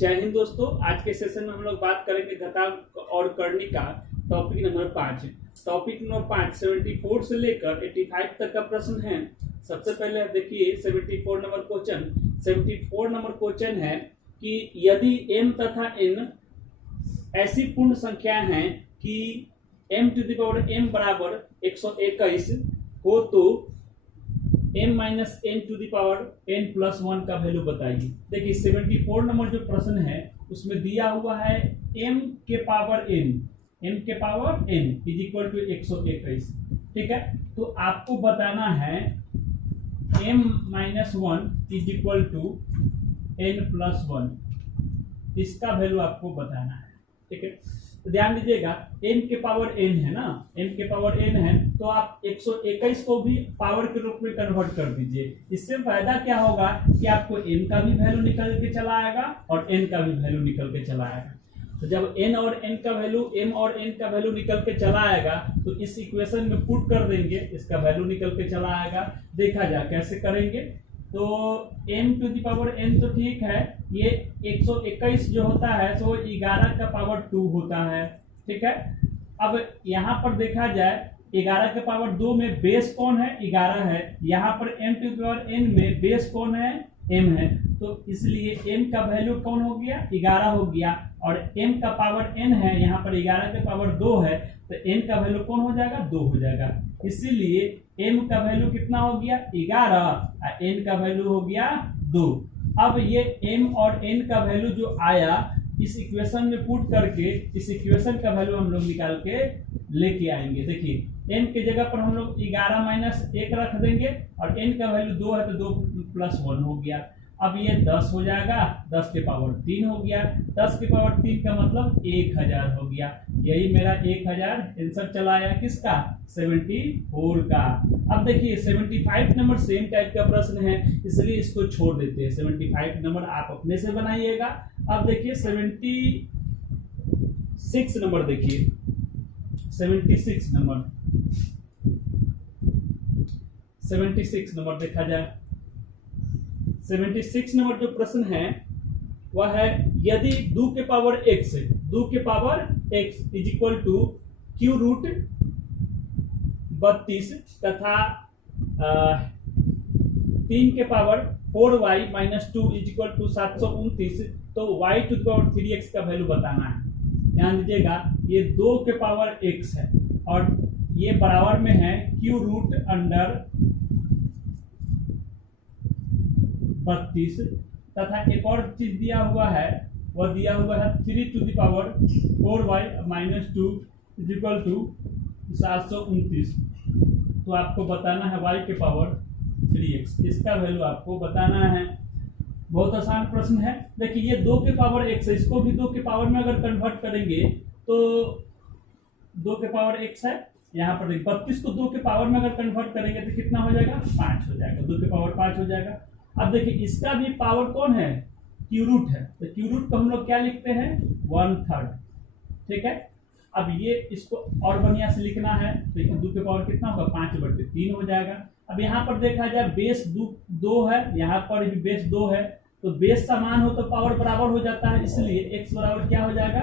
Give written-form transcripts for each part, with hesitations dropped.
जय हिंद दोस्तों। आज के सेशन में हम लोग बात करेंगे घातांक और करनी का टॉपिक नंबर 5। टॉपिक नंबर 5 74 से लेकर 85 तक का प्रश्न है। सबसे पहले देखिए 74 नंबर क्वेश्चन है कि यदि m तथा n ऐसी पूर्ण संख्याएं हैं कि m⁴ बराबर 121 हो तो m-n⁴n+1 का वैल्यू बताइए। देखिए 74 नंबर जो प्रश्न है उसमें दिया हुआ है m के power n is equal to 121। ठीक है, तो आपको बताना है m-1 is equal to n+1, इसका वैल्यू आपको बताना है। ठीक है, तो ध्यान दीजिएगा n के पावर n है ना, n के पावर n है तो आप 121 को भी पावर के रूप में कन्वर्ट कर दीजिए। इससे फायदा क्या होगा कि आपको m का भी वैल्यू निकल के चला आएगा और n का भी वैल्यू निकल के चला आएगा। तो जब m और n का वैल्यू निकल के चला आएगा तो इस इक्वेशन में पुट कर देंगे, इसका वैल्यू निकल के चला आएगा। देखा जाए कैसे करेंगे। तो m⁴n तो ठीक है, ये 121 जो होता है तो 11 का पावर 2 होता है। ठीक है, अब यहाँ पर देखा जाए 11 के पावर 2 में बेस कौन है, 11 है। यहाँ पर m⁴n में बेस कौन है, m है, तो इसलिए m का वैल्यू कौन हो गया, 11 हो गया। और m का पावर n है, यहाँ पर 11 के पावर 2 है तो n का वैल्यू कौन हो जाएगा, 2 हो जाएगा। इसीलिए m का वैल्यू कितना हो गया, 11 और n का वैल्यू हो गया 2। अब ये m और n का वैल्यू जो आया इस इक्वेशन में पुट करके इस इक्वेशन का वैल्यू हम लोग निकाल के लेके आएंगे। देखिए m के जगह पर हम लोग 11-1 रख देंगे और n का वैल्यू 2 है तो 2+1 हो गया। अब ये 10 हो जाएगा, 10 के पावर 3 हो गया, 10 के पावर 3 का मतलब 1000 हो गया। यही मेरा 1000 आंसर चला आया किसका, 74 का। अब देखिए 75 नंबर सेम टाइप का प्रश्न है इसलिए इसको छोड़ देते हैं। 75 नंबर आप अपने से बनाइएगा। अब देखिए 76 नंबर, देखिए 76 नंबर देखा जाए। 76 नंबर जो प्रश्न है वह है यदि 2 के power x is equal to q√32 तथा 3 के power 4y-2 is equal to 729 तो y⁴x का वैल्यू बताना है। ध्यान दीजिएगा ये 2 के पावर x है और ये बराबर में है q√32 तथा एक और चीज दिया हुआ है, वह दिया हुआ है 3⁴y-2 इज इक्वल टू 729। तो आपको बताना है y के पावर 3x, इसका वैल्यू आपको बताना है। बहुत आसान प्रश्न है। देखिए ये 2 के पावर x है, इसको भी 2 के पावर में अगर कन्वर्ट करेंगे तो 2 के पावर x है, यहाँ पर 32 को 2 के पावर में अगर कन्वर्ट करेंगे तो कितना हो जाएगा, 5 हो जाएगा, 2 के पावर 5 हो जाएगा। अब देखिए इसका भी पावर कौन है, q रूट है, तो q रूट को हम लोग क्या लिखते हैं, 1/3। ठीक है, अब ये इसको और बढ़िया से लिखना है। देखिए 2 के पावर कितना होगा, 5/3 हो जाएगा। अब यहाँ पर देखा जाए बेस 2 है, यहाँ पर भी बेस 2 है, तो बेस समान हो तो पावर बराबर हो जाता है, इसलिए x बराबर क्या हो जाएगा,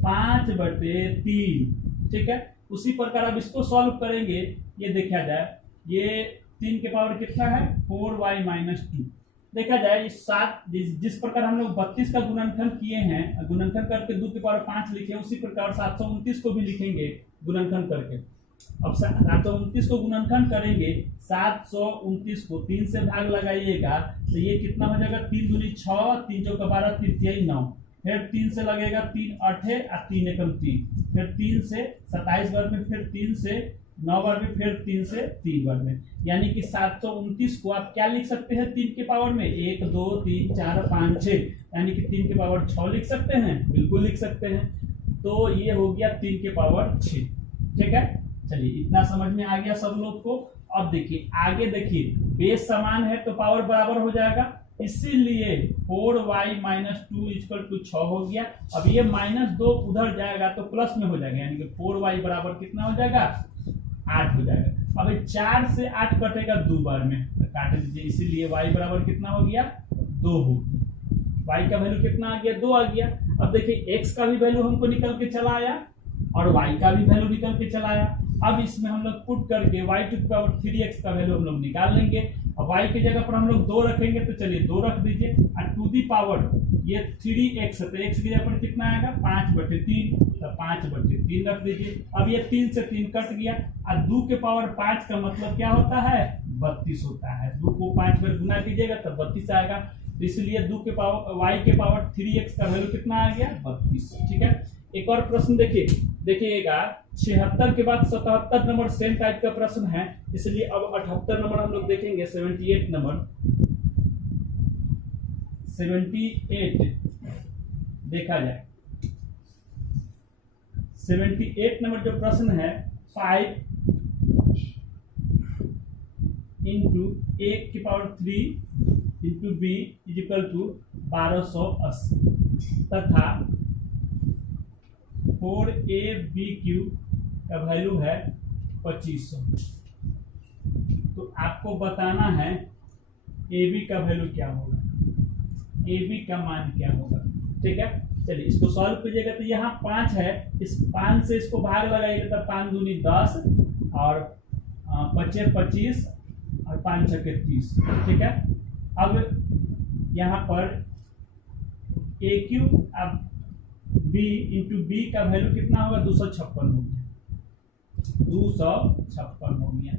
5/3। ठीक है, उसी प्रकार अब इसको सॉल्व करेंगे। ये देखा जाए ये 3 के पावर कितना है, 4y-2। देखा जाए इस 7 जिस प्रकार हम लोग 32 का गुणनखंड किए हैं, गुणनखंड करके 2 के पावर 5 लिखे, उसी प्रकार 729 को भी लिखेंगे गुणनखंड करके। अब 729 को गुणनखंड करेंगे, 729 को 3 से भाग लगाइएगा तो ये कितना हो जाएगा, 3 दूनी 6, 3 चौका 12, 3 9, फिर 3 से लगेगा 3 8 और 3 एकम 3, फिर 3 से 27 बार में, फिर 3 से 9 बार में, फिर 3 से 3 बार में, यानी कि 729 को आप क्या लिख सकते हैं 3 के पावर में, 1 2 3 4 5 6, यानी कि 3 के पावर 6 लिख सकते हैं, बिल्कुल लिख सकते हैं। तो ये हो गया 3 के पावर 6। ठीक है, चलिए इतना समझ में आ गया सब लोग को। अब देखिए आगे, देखिए बेस समान है तो पावर बराबर हो जाएगा, इसीलिए 4y-2 इक्वल टू 6 हो गया। अब ये -2 उधर जाएगा तो प्लस में हो जाएगा, यानी कि 4y बराबर कितना हो जाएगा, 8 हो जाएगा। अब 4 से 8 कटेगा 2 बार में, तो काट दीजिए, इसीलिए y बराबर कितना हो गया, 2 हो गया। y का वैल्यू कितना आ गया, 2 आ गया। अब देखिए x का भी वैल्यू हमको निकल के चला आया और y का भी वैल्यू निकल के चला आया। अब इसमें हम लोग पुट करके y to the power 3x का वैल्यू हम लोग निकाल लेंगे। अब y की जगह पर हम लोग 2 रखेंगे, तो चलिए 2 रख दीजिए और टू दी पावर ये 3x है, तो x की जगह पर कितना आएगा 5/3, तो 5/3 रख दीजिए। अब ये 3 से 3 कट गया और 2 के पावर 5 का मतलब क्या होता है, 32 होता है। 2 को 5 बार गुना कीजिएगा तो 32 आएगा। तो इसलिए 2 के पावर y के पावर 3x का वैल्यू कितना आ गया, 32। ठीक है, एक और प्रश्न देखिएगा 76 के बाद 77 नंबर सेम टाइप का प्रश्न है, इसलिए अब 78 नंबर हम लोग देखेंगे। 78 नंबर 78 देखा जाए। 78 नंबर जो प्रश्न है 5 इंटू a की power 3 into b is equal to 1280 तथा 4abq का वैल्यू है 2500। तो आपको बताना है ab का वैल्यू क्या होगा, ab का मान क्या होगा। ठीक है, चलिए इसको सॉल्व कीजिएगा। तो यहाँ 5 है, इस 5 से इसको भाग लगाइएगा तो 5 दूनी 10 और 5 25 और 5 छक्के 30। ठीक है, अब यहाँ पर ए क्यू, अब बी इंटू बी का वैल्यू कितना होगा, 256 हो गया, 256 हो गया।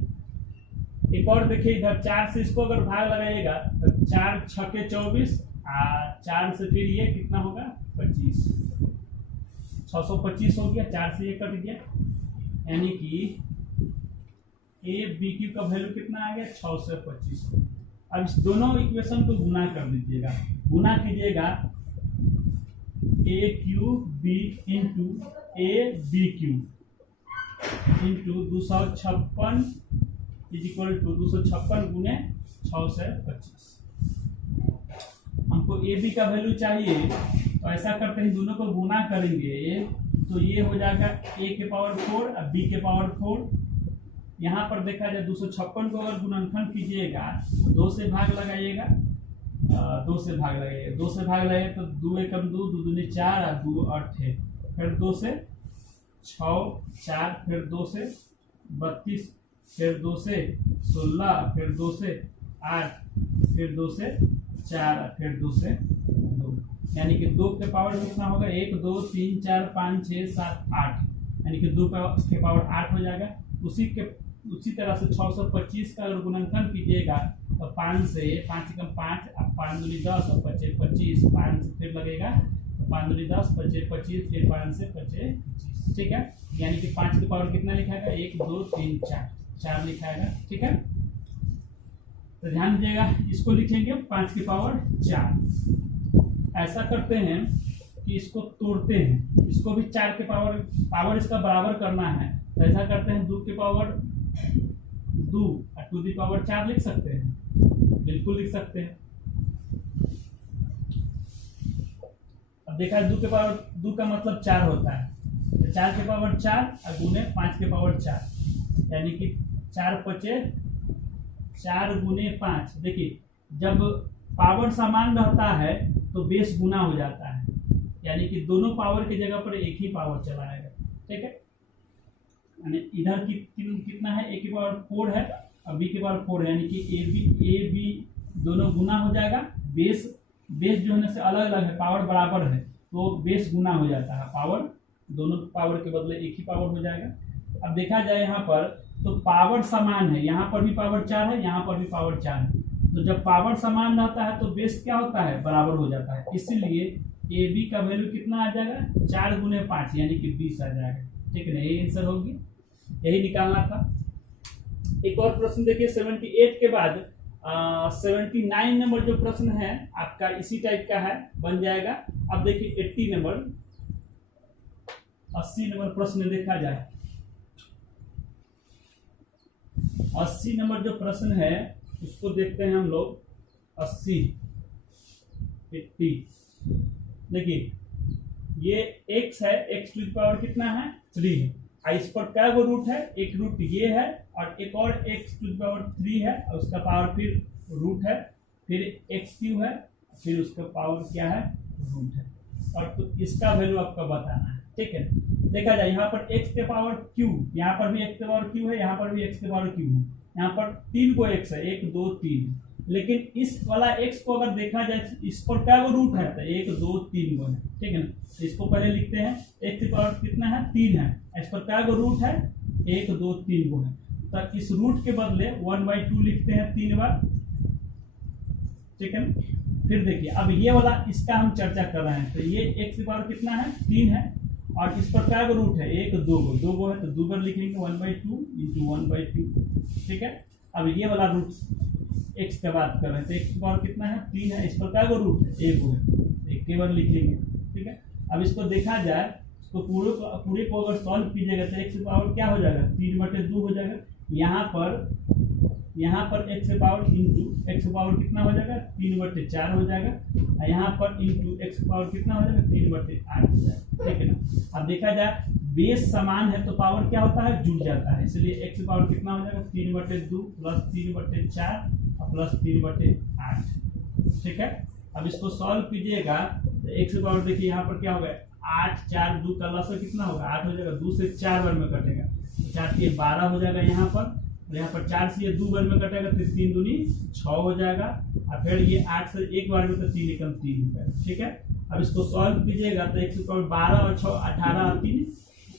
एक और देखिए इधर 4 से इसको अगर भाग लगाइएगा तो 4 छक्के 24 और 4 से फिर ये कितना होगा 25, 625 हो गया। 4 से ये कट गया, यानी कि ए बी क्यू का वैल्यू कितना आ गया 625। अब इस दोनों इक्वेशन को गुना कर दीजिएगा, गुना कीजिएगा A Q B into A B Q into 256 is equal to 256 गुने 625। हमको ए बी का वैल्यू चाहिए, तो ऐसा करते हैं दोनों को गुना करेंगे तो ये हो जाएगा a के पावर 4 और b के पावर 4। यहाँ पर देखा जाए 256 को अगर गुणनखंड कीजिएगा तो 2 से भाग लगाइएगा, 2 से भाग लगाइएगा, 2 से भाग लगाइए तो 2 एकम 2, 2 दूनी 4 और 2 8 है, फिर 2 से 6 4, फिर 2 से 32, फिर 2 से 16, फिर 2 से 8, फिर 2 से 4, फिर 2 से 2, यानी कि 2 के पावर कितना होगा 1 2 3 4 5 6 7 8, यानी कि 2 के पावर 8 हो जाएगा। उसी तरह से 625 का अगर गुणनखंड कीजिएगा तो 5 से 5 कम 5, अब 5 दूनी 10 और 5 25, 5 से फिर लगेगा तो 5 दूनी 10, 5 25, फिर 5 से 25। ठीक है, यानी कि 5 के पावर कितना लिखाएगा 1 2 3 4 लिखाएगा। ठीक है, तो ध्यान दीजिएगा इसको लिखेंगे 5 की पावर 4। ऐसा करते हैं कि इसको तोड़ते हैं, इसको भी 4 के पावर इसका बराबर करना है, तो ऐसा करते हैं 2 के पावर 2 और टू दी पावर 4 लिख सकते हैं, बिल्कुल लिख सकते हैं। अब देखा 2 के पावर 2 का मतलब 4 होता है, तो 4 के पावर 4 और गुने 5 के पावर 4, यानी कि 4 5 4 गुने 5। देखिए जब पावर समान रहता है तो बेस गुना हो जाता है, यानी कि दोनों पावर की जगह पर एक ही पावर चला आएगा। ठीक है, यानी इधर कितना है a की पावर 4 है और b की पावर 4 है, यानी कि ए बी दोनों गुना हो जाएगा। बेस जो होने से अलग अलग है, पावर बराबर है तो बेस गुना हो जाता है, पावर दोनों पावर के बदले एक ही पावर हो जाएगा। अब देखा जाए यहाँ पर तो पावर समान है, यहाँ पर भी पावर 4 है, यहाँ पर भी पावर 4 है, तो जब पावर समान रहता है तो बेस क्या होता है बराबर हो जाता है, इसीलिए ए बी का वैल्यू कितना आ जाएगा 4 गुने 5, यानी कि 20 आ जाएगा। ठीक है ना, यही आंसर होगी, यही निकालना था। एक और प्रश्न देखिए 78 के बाद 79 नंबर जो प्रश्न है आपका इसी टाइप का है, बन जाएगा। अब देखिए 80 नंबर प्रश्न देखा जाए। 80 नंबर जो प्रश्न है उसको देखते हैं हम लोग। 80 देखिए ये x है, x टू द पावर कितना है 3 है, इस पर क्या वो रूट है, एक रूट ये है और एक और x टू द पावर 3 है और उसका पावर फिर रूट है, फिर x क्यू है, फिर उसका पावर क्या है, रूट है। और तो इसका वैल्यू आपका बताना है, ठीक है। देखा जाए यहाँ पर x के पावर q, यहाँ पर भी x के पावर q है, यहाँ पर भी x के पावर q है, यहाँ पर 3 को x है, 1 2 3, लेकिन इस वाला x को अगर देखा जाए इस पर क्या वो रूट है, तो 1 2 3 को है, ठीक है ना। तो इसको पहले लिखते हैं, x के पावर कितना है, 3 है, इस पर क्या वो रूट है, 1 2 3 को है, तो इस रूट के बदले 1/2 लिखते हैं 3 बार, ठीक है ना। फिर देखिए अब ये वाला इसका हम चर्चा कर रहे हैं, तो ये x की पावर कितना है, 3 है, और इस पर क्या रूट है, 1 2 को है, तो 2 बार लिख लेंगे 1/2 इंटू 1/2, ठीक है। अब ये वाला रूट x की बात कर रहे हैं, तो x की पावर कितना है, 3 है, इस पर क्या रूट है, 1 है, 1 के बार लिख लेंगे, ठीक है। अब इसको देखा जाए, इसको पूरे को अगर सॉल्व कीजिएगा तो x की पावर क्या हो जाएगा, 3/2 हो जाएगा। यहाँ पर x की पावर इंटू x की पावर कितना हो जाएगा, 3/4 हो जाएगा, और यहाँ पर इंटू x की पावर कितना हो जाएगा, 3/8 हो जाएगा, ठीक है ना। अब देखा जाए बेस समान है तो पावर क्या होता है, जुड़ जाता है, इसलिए x की पावर कितना हो जाएगा, 3/2 प्लस 3/4 और प्लस 3/8, ठीक है। अब इसको सॉल्व कीजिएगा तो x की पावर देखिए यहाँ पर क्या होगा, 8 4 2 का लसा कितना होगा, 8 हो जाएगा, 2 से 4 बार में कटेगा, 4 से 12 हो जाएगा यहाँ पर, और यहाँ पर 4 से ये 2 बार में कटेगा, फिर 3 दूनी 6 हो जाएगा, और फिर ये 8 से 1 बार में तो 3 एकम 3 हो जाएगा, ठीक है। अब इसको सॉल्व कीजिएगा तो x की पावर 12 और 6 18 और 3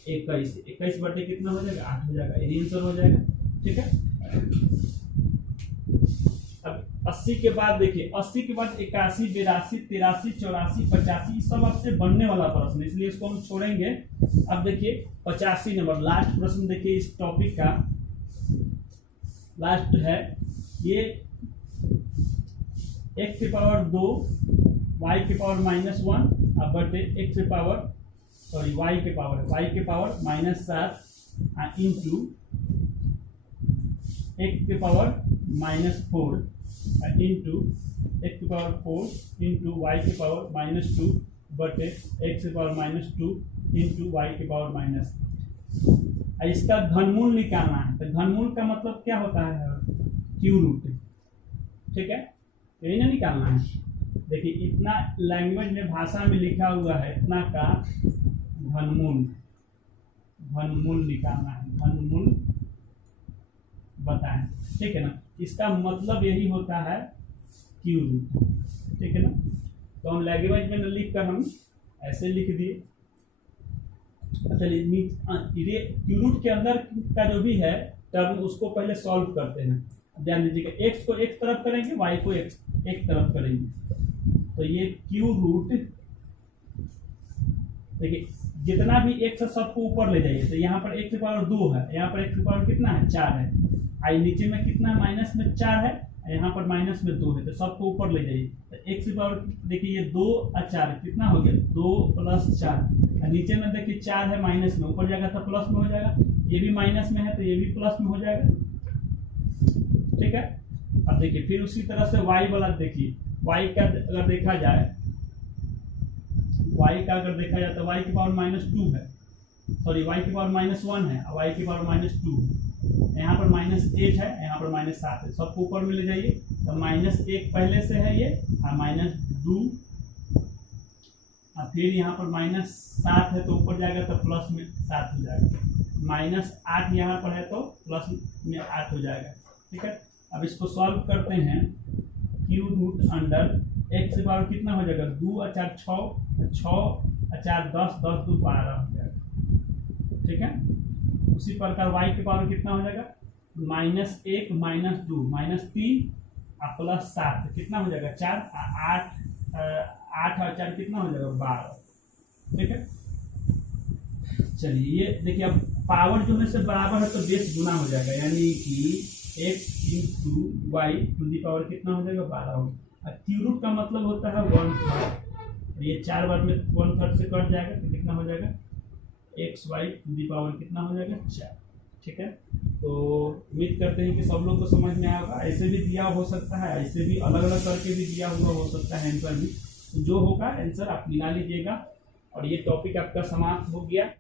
21, 21 बटे कितना हो जाएगा, 8 हो जाएगा, यही आंसर हो जाएगा, ठीक है। अब 80 के बाद देखिए, 80 के बाद 81 82 83 84 85 सब आपसे बनने वाला प्रश्न, इसलिए इसको हम छोड़ेंगे। अब देखिए 85 नंबर लास्ट प्रश्न देखिए, इस टॉपिक का लास्ट है ये, x की पावर 2 y की पावर -1 बटे x की पावर सॉरी y के पावर -7 इंटू x के पावर -4 इंटू x की पावर 4 इंटू y की पावर -2 बटे x की पावर -2 इंटू y की पावर -8। इसका घनमूल निकालना है, तो घनमूल का मतलब क्या होता है, क्यू रूट, ठीक है, यही ना निकालना है। देखिए इतना लैंग्वेज में भाषा में लिखा हुआ है, इतना का घनमूल निकालना है, घनमूल बताएं, ठीक है ना। इसका मतलब यही होता है क्यू रूट, ठीक है ना। तो हम लैंग्वेज में लिख कर हम ऐसे लिख दिए। चलिए क्यू रूट के अंदर का जो भी है टर्म उसको पहले सॉल्व करते हैं। ध्यान दीजिएगा, x को एक तरफ करेंगे, y को एक तरफ करेंगे, तो ये क्यू रूट, देखिए जितना भी x है सबको ऊपर ले जाइए, तो यहाँ पर x की पावर 2 है, यहाँ पर x की पावर कितना है, 4 है, आई नीचे में कितना माइनस में 4 है, यहाँ पर माइनस में 2 है, तो सबको ऊपर ले जाइए। तो x की पावर देखिए ये 2 और 4 कितना हो गया, 2 + 4, नीचे में देखिए 4 है माइनस में, ऊपर जाएगा तो प्लस में हो जाएगा, ये भी माइनस में है तो ये भी प्लस में हो जाएगा, ठीक है। अब देखिए फिर उसी तरह से y वाला देखिए, y का अगर देखा जाए तो y की पावर -2 है, सॉरी y की पावर -1 है और y की पावर -2, यहाँ पर -8 है, यहाँ पर -7 है, सबको ऊपर में ले जाइए, तो -1 पहले से है ये, और -2, और फिर यहाँ पर -7 है तो ऊपर जाएगा तो प्लस में 7 हो जाएगा, -8 यहाँ पर है तो प्लस में 8 हो जाएगा, ठीक है। अब इसको सॉल्व करते हैं, क्यू रूट अंडर x की पावर कितना हो जाएगा, 2 और 4 6, 6 और 4 10, 10 2 12 हो जाएगा, ठीक है। उसी प्रकार y की पावर कितना हो जाएगा, -1 -2 -3 और प्लस 7 कितना हो जाएगा, 4 8 और 4 कितना हो जाएगा, 12, ठीक है। चलिए ये देखिए, अब पावर जो है से बराबर है तो बेस गुना हो जाएगा, यानी कि x into Y to the power कितना हो जाएगा, 12 होगा। क्यू रूट का मतलब होता है 1/3, ये 4 बार में 1/3 से कट जाएगा तो कितना हो जाएगा, xy टू दी पावर कितना हो जाएगा, 4, ठीक है। तो उम्मीद करते हैं कि सब लोग को समझ में आएगा, ऐसे भी दिया हो सकता है, ऐसे भी अलग अलग करके भी दिया हुआ हो सकता है आंसर भी, जो होगा आंसर आप मिला लीजिएगा। और ये टॉपिक आपका समाप्त हो गया।